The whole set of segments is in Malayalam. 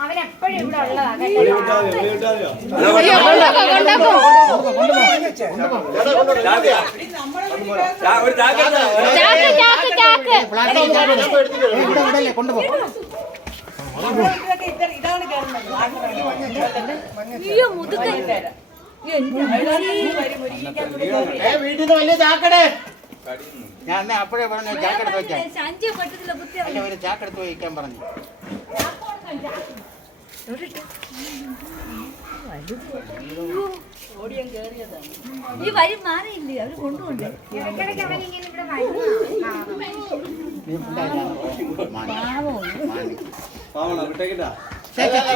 അവൻ എപ്പോഴും ഇവിടെ ഉള്ളതാ വീട്ടിൽ നിന്ന് വലിയ ചാക്കടേ. ഞാൻ അന്നേ അപ്പോഴേ പറഞ്ഞു ചാക്കെടുത്ത് വയ്ക്കാൻ എന്നെ ഒരു ചാക്കെടുത്ത് വയ്ക്കാൻ പറഞ്ഞു. ഈ മാറിയില്ലേ? അവർ കൊണ്ടുപോണ്ടേ?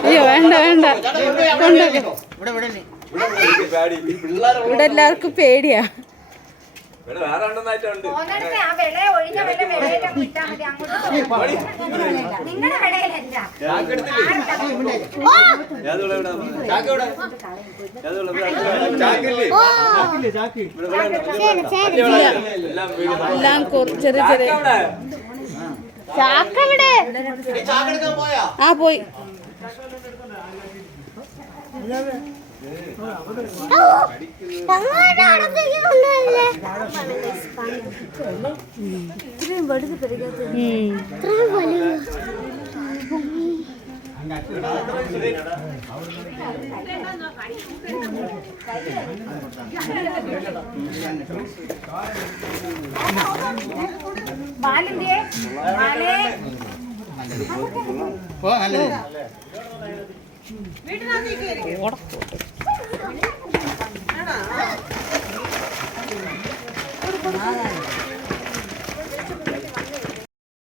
അയ്യോ വേണ്ട വേണ്ട. ഇവിടെ ഇവിടെ നീ പേടി എല്ലാവർക്കും പേടിയാ. ഓനടുത്ത് ആ വെള ഒഴിഞ്ഞ വെളയിലെ മതി അങ്ങോട്ട് നിങ്ങളുടെ വെളയിലല്ല. ഇവിടെ. എല്ലാം ചെറിയ ചെറിയ ചാക്ക ചാക്കവിടെ പോയാ? ആ പോയി. ഇത്രയും വലുത് പെരുകാത്ത ഉം. ബാലിന്റെയെ ബാലേ പോ Thank you.